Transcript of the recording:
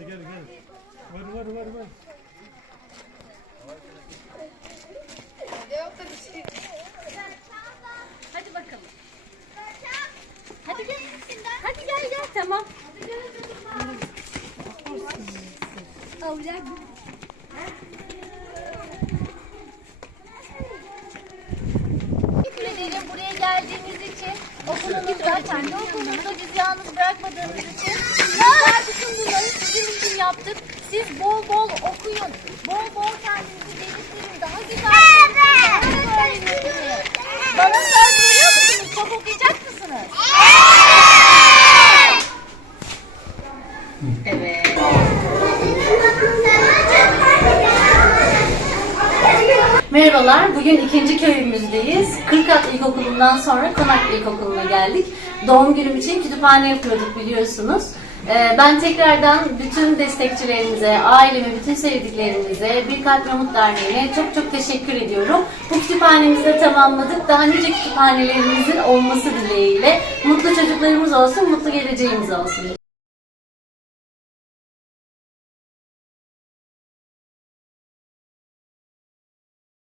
Hadi gel gel. Var var var var. Hadi bakalım. Hadi gel. Hadi gel gel tamam. Teşekkür ederim buraya geldiğiniz için. Okulunuzda, kendi okulunuzda bizi yalnız bırakmadığınız için bütün bunları sizin için yaptık. Siz bol bol okuyun. Bol bol kendinizi geliştirin. Daha güzel daha öğrenirsiniz. Bana söz veriyor musunuz? Çok okuyacak mısınız? Evet. Merhabalar, bugün ikinci köyümüzdeyiz. Kırkat İlkokulu'ndan sonra Konak İlkokulu'na geldik. Doğum günüm için kütüphane yapıyorduk biliyorsunuz. Ee, Ben tekrardan bütün destekçilerimize, aileme, bütün sevdiklerimize, Bir Kalp Umut Derneği'ne çok çok teşekkür ediyorum. Bu kütüphanemizi de tamamladık. Daha nice kütüphanelerimizin olması dileğiyle. Mutlu çocuklarımız olsun, mutlu geleceğimiz olsun.